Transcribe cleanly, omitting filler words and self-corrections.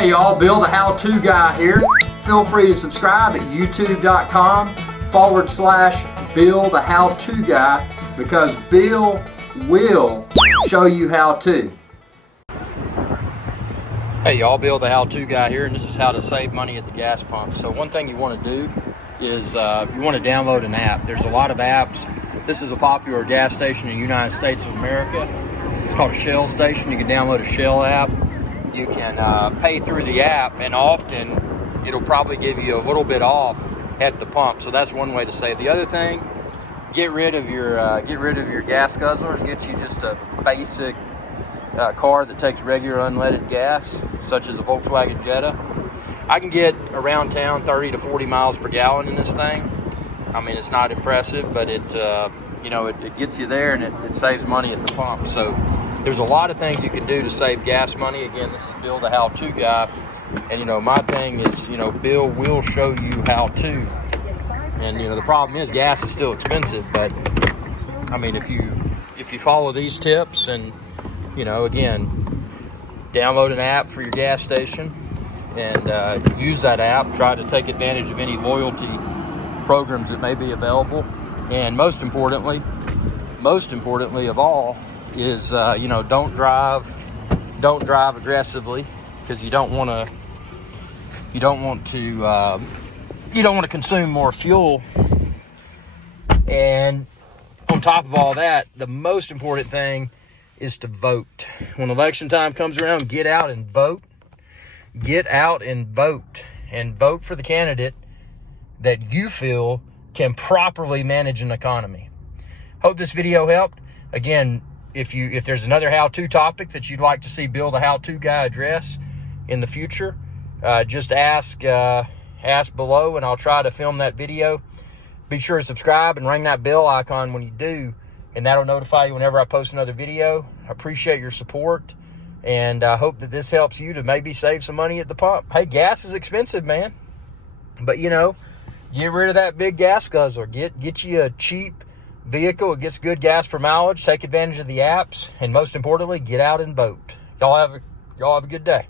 Hey y'all, Bill the How-To Guy here. Feel free to subscribe at youtube.com/Bill the How-To Guy because Bill will show you how to. Hey y'all, Bill the How-To Guy here, and this is how to save money at the gas pump. So one thing you want to do is you want to download an app. There's a lot of apps. This is a popular gas station in the United States of America. It's called a Shell station. You can download a Shell app. You can pay through the app, and often it'll probably give you a little bit off at the pump. So that's one way to save. The other thing, get rid of your gas guzzlers. Get you just a basic car that takes regular unleaded gas, such as a Volkswagen Jetta. I can get around town 30 to 40 miles per gallon in this thing. I mean, it's not impressive, but it gets you there, and it saves money at the pump. So there's a lot of things you can do to save gas money. Again, this is Bill the How-To Guy, and my thing is, Bill will show you how to. And the problem is gas is still expensive, but I mean, if you follow these tips and again, download an app for your gas station and use that app, try to take advantage of any loyalty programs that may be available, and most importantly of all is don't drive aggressively, because you don't want to consume more fuel. And on top of all that, the most important thing is to vote. When election time comes around, get out and vote. Get out and vote, and vote for the candidate that you feel can properly manage an economy. Hope this video helped. Again, if there's another how-to topic that you'd like to see Bill the How-To Guy address in the future, just ask below, and I'll try to film that video. Be sure to subscribe and ring that bell icon when you do, and that'll notify you whenever I post another video. I appreciate your support, and I hope that this helps you to maybe save some money at the pump. Hey, gas is expensive, man, but get rid of that big gas guzzler. Get you a cheap vehicle. It gets good gas per mileage. Take advantage of the apps, and most importantly, get out and vote. Y'all have a good day.